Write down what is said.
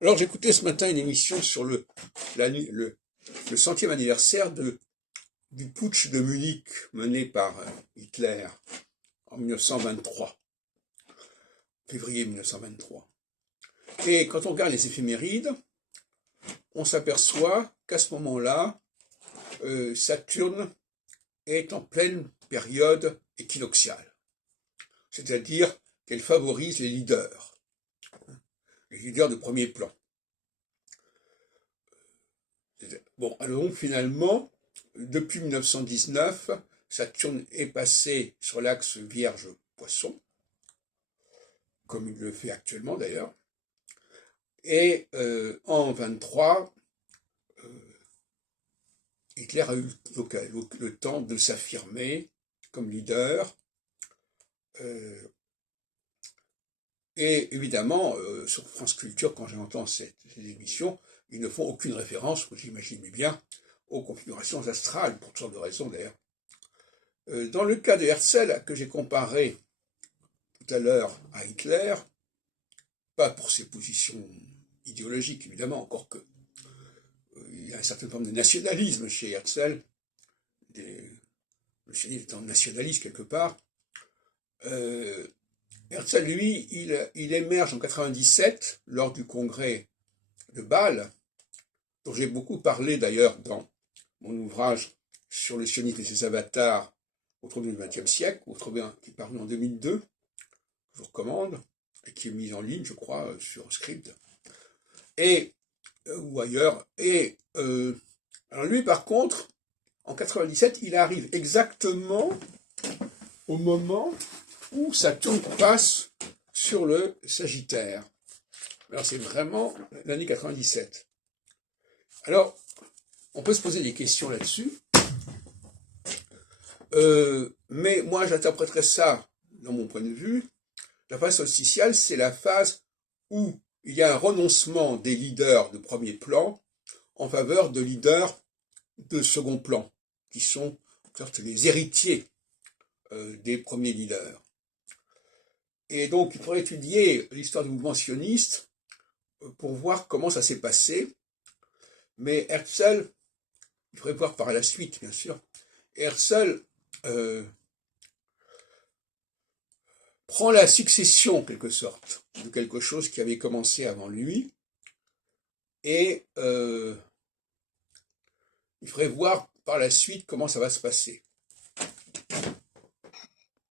Alors j'écoutais ce matin une émission sur le centième anniversaire du putsch de Munich mené par Hitler en 1923, février 1923. Et quand on regarde les éphémérides, on s'aperçoit qu'à ce moment-là, Saturne est en pleine période équinoxiale, c'est-à-dire qu'elle favorise les leaders de premier plan. Bon, alors donc finalement, depuis 1919, Saturne est passé sur l'axe Vierge-Poisson, comme il le fait actuellement d'ailleurs, et en 23, Hitler a eu le temps de s'affirmer comme leader, et évidemment, sur France Culture, quand j'entends ces émissions, ils ne font aucune référence, vous imaginez bien, aux configurations astrales, pour toutes sortes de raisons d'ailleurs. Dans le cas de Herzl, que j'ai comparé tout à l'heure à Hitler, pas pour ses positions idéologiques évidemment, encore que il y a une certaine forme de nationalisme chez Herzl, le sionisme étant nationaliste quelque part. Herzl, lui, il émerge en 97 lors du congrès de Bâle, dont j'ai beaucoup parlé d'ailleurs dans mon ouvrage sur le sionisme et ses avatars au tournant du XXe siècle, qui est paru en 2002, que je vous recommande, et qui est mis en ligne, je crois, sur Scribd, ou ailleurs. Alors lui, par contre, en 97, il arrive exactement au moment où Saturne passe sur le Sagittaire. Alors c'est vraiment l'année 97. Alors, on peut se poser des questions là-dessus, mais moi j'interpréterais ça, dans mon point de vue, la phase solsticiale, c'est la phase où il y a un renoncement des leaders de premier plan en faveur de leaders de second plan, qui sont en sorte les héritiers des premiers leaders. Et donc, il faudrait étudier l'histoire du mouvement sioniste pour voir comment ça s'est passé. Mais Herzl, il faudrait voir par la suite, bien sûr, Herzl prend la succession, en quelque sorte, de quelque chose qui avait commencé avant lui, et il faudrait voir par la suite comment ça va se passer.